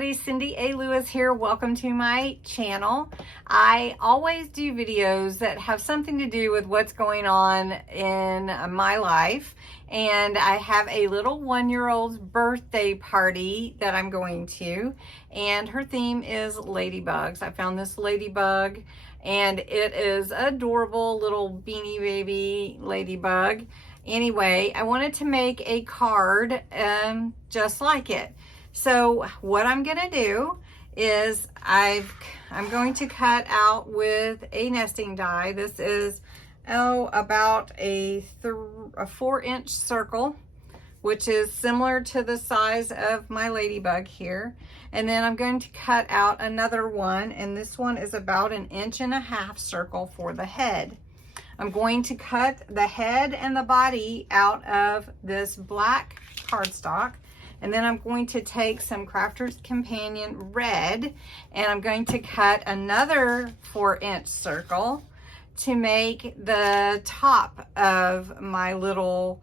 everybody, Cindy A. Lewis here. Welcome to my channel. I always do videos that have something to do with what's going on in my life. And I have a little one-year-old's birthday party that I'm going to. And her theme is ladybugs. I found this ladybug and it is adorable little beanie baby ladybug. Anyway, I wanted to make a card just like it. So what I'm going to do is I'm going to cut out with a nesting die. This is about a 4-inch circle, which is similar to the size of my ladybug here. And then I'm going to cut out another one, and this one is about 1.5 inch circle for the head. I'm going to cut the head and the body out of this black cardstock. And then I'm going to take some Crafter's Companion red, and I'm going to cut another 4-inch circle to make the top of my little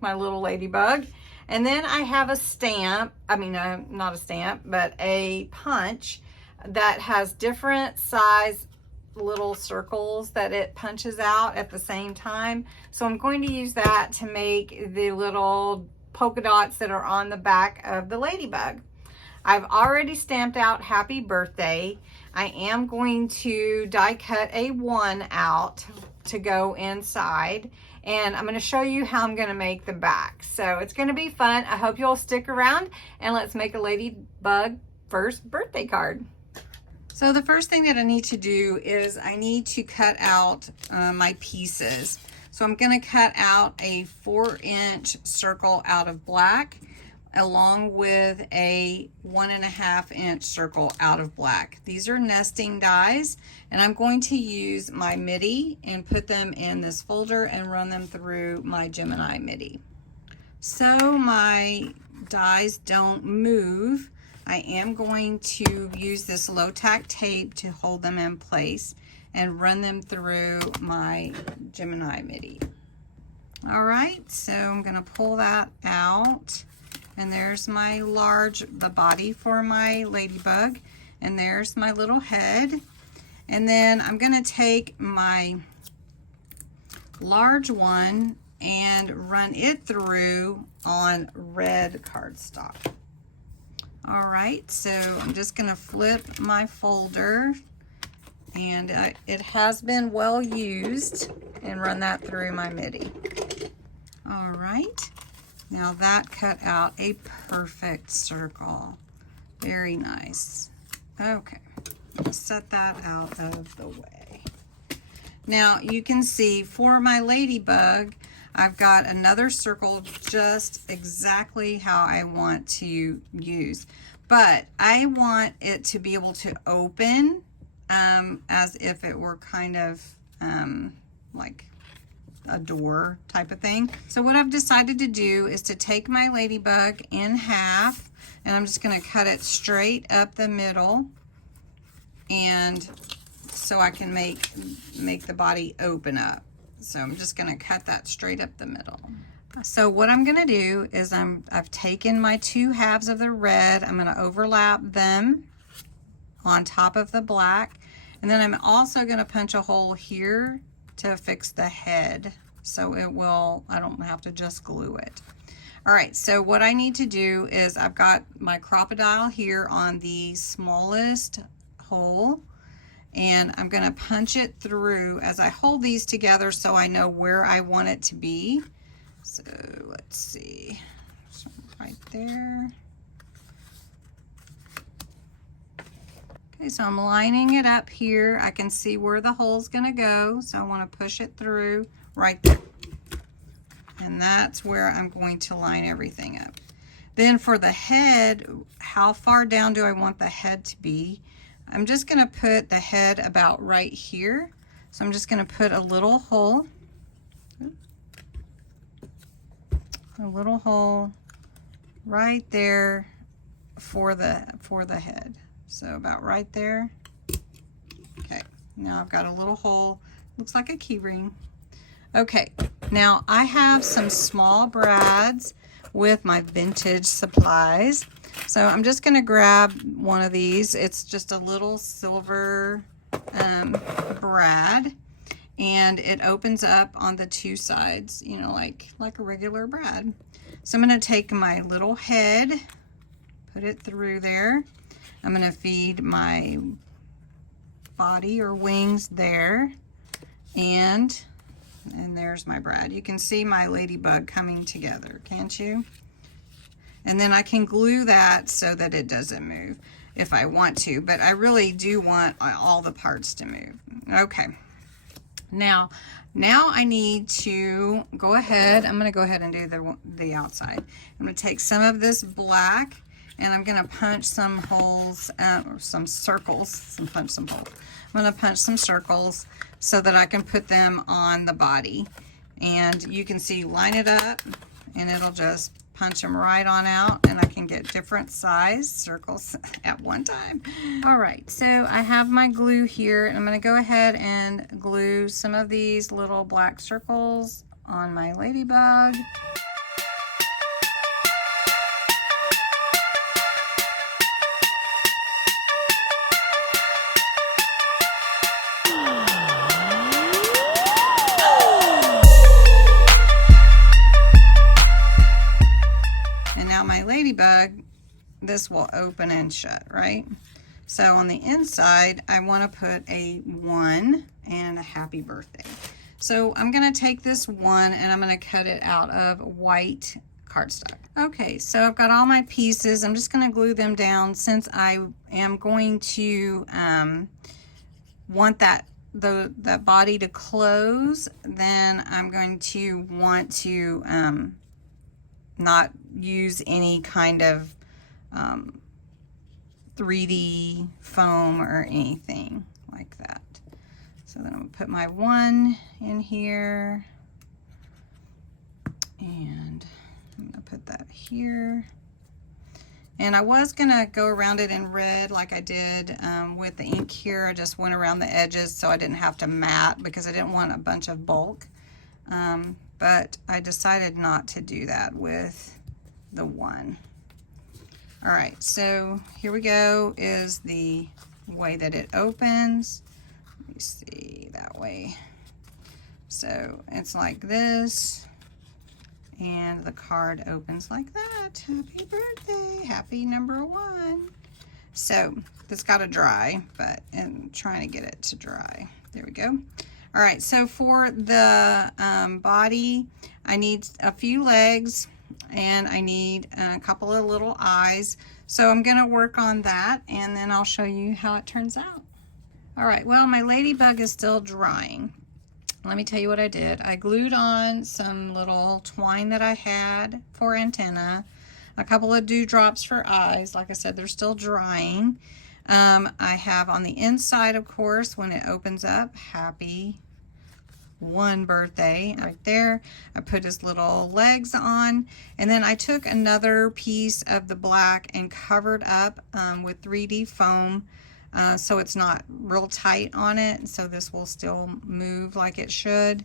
ladybug. And then I have a stamp, not a stamp, but a punch that has different size little circles that it punches out at the same time. So I'm going to use that to make the little polka dots that are on the back of the ladybug. I've already stamped out happy birthday. I am going to die cut a 1 out to go inside, and I'm going to show you how I'm going to make the back. So it's going to be fun. I hope you'll stick around, and let's make a ladybug first birthday card. So the first thing that I need to do is I need to cut out my pieces. So I'm going to cut out a 4-inch circle out of black along with a 1.5 inch circle out of black. These are nesting dies, and I'm going to use my MIDI and put them in this folder and run them through my Gemini MIDI. So my dies don't move, I am going to use this low-tack tape to hold them in place and run them through my Gemini MIDI. All right, so I'm gonna pull that out, and there's the body for my ladybug, and there's my little head. And then I'm gonna take my large one and run it through on red cardstock. All right, so I'm just gonna flip my folder, and it has been well used, and run that through my MIDI. All right, now that cut out a perfect circle. Very nice. Okay, I'll set that out of the way. Now you can see for my ladybug, I've got another circle just exactly how I want to use, but I want it to be able to open as if it were kind of like a door type of thing. So what I've decided to do is to take my ladybug in half, and I'm just going to cut it straight up the middle, and so I can make the body open up. So I'm just going to cut that straight up the middle. So what I'm going to do is I've taken my 2 halves of the red, I'm going to overlap them on top of the black, and then I'm also going to punch a hole here to fix the head, so I don't have to just glue it. All right, so what I need to do is I've got my crocodile here on the smallest hole, and I'm going to punch it through as I hold these together so I know where I want it to be. So let's see, so right there. Okay, so I'm lining it up here. I can see where the hole's gonna go, so I want to push it through right there. And that's where I'm going to line everything up. Then for the head, how far down do I want the head to be? I'm just gonna put the head about right here. So I'm just gonna put a little hole right there for the head. So about right there. Okay, now I've got a little hole, looks like a key ring. Okay, now I have some small brads with my vintage supplies. So I'm just going to grab one of these. It's just a little silver brad, and it opens up on the two sides, you know, like a regular brad. So I'm going to take my little head, put it through there. I'm going to feed my body or wings there, and there's my brad. You can see my ladybug coming together, can't you? And then I can glue that so that it doesn't move if I want to, but I really do want all the parts to move. Okay. Now I need to go ahead. I'm going to go ahead and do the outside. I'm going to take some of this black, and I'm going to punch some holes, or some circles. I'm going to punch some circles so that I can put them on the body. And you can see, line it up, and it'll just punch them right on out, and I can get different size circles at one time. All right, so I have my glue here, and I'm going to go ahead and glue some of these little black circles on my ladybug. My ladybug, this will open and shut, right? So on the inside, I want to put a 1 and a happy birthday. So I'm going to take this 1 and I'm going to cut it out of white cardstock. Okay, so I've got all my pieces. I'm just going to glue them down. Since I am going to want that body to close, then I'm going to want to not use any kind of 3D foam or anything like that. So then I'm going to put my 1 in here, and I'm going to put that here. And I was going to go around it in red like I did with the ink here. I just went around the edges so I didn't have to mat, because I didn't want a bunch of bulk. But I decided not to do that with the 1. All right, so here we go, is the way that it opens. Let me see, that way. So it's like this, and the card opens like that. Happy birthday, happy number 1. So it's got to dry, but I'm trying to get it to dry. There we go. All right, so for the body, I need a few legs, and I need a couple of little eyes. So I'm gonna work on that, and then I'll show you how it turns out. All right, well, my ladybug is still drying. Let me tell you what I did. I glued on some little twine that I had for antenna, a couple of dewdrops for eyes. Like I said, they're still drying. I have on the inside, of course, when it opens up, happy 1 birthday right there. I put his little legs on, and then I took another piece of the black and covered up with 3D foam, so it's not real tight on it, so this will still move like it should,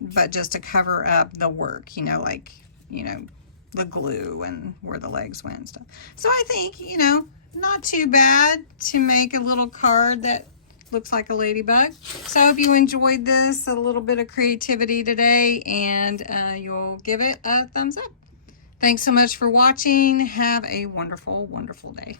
but just to cover up the work, you know, like, you know, the glue and where the legs went and stuff. So I think, you know, not too bad to make a little card that looks like a ladybug. So if you enjoyed this, a little bit of creativity today, and you'll give it a thumbs up. Thanks so much for watching. Have a wonderful, wonderful day.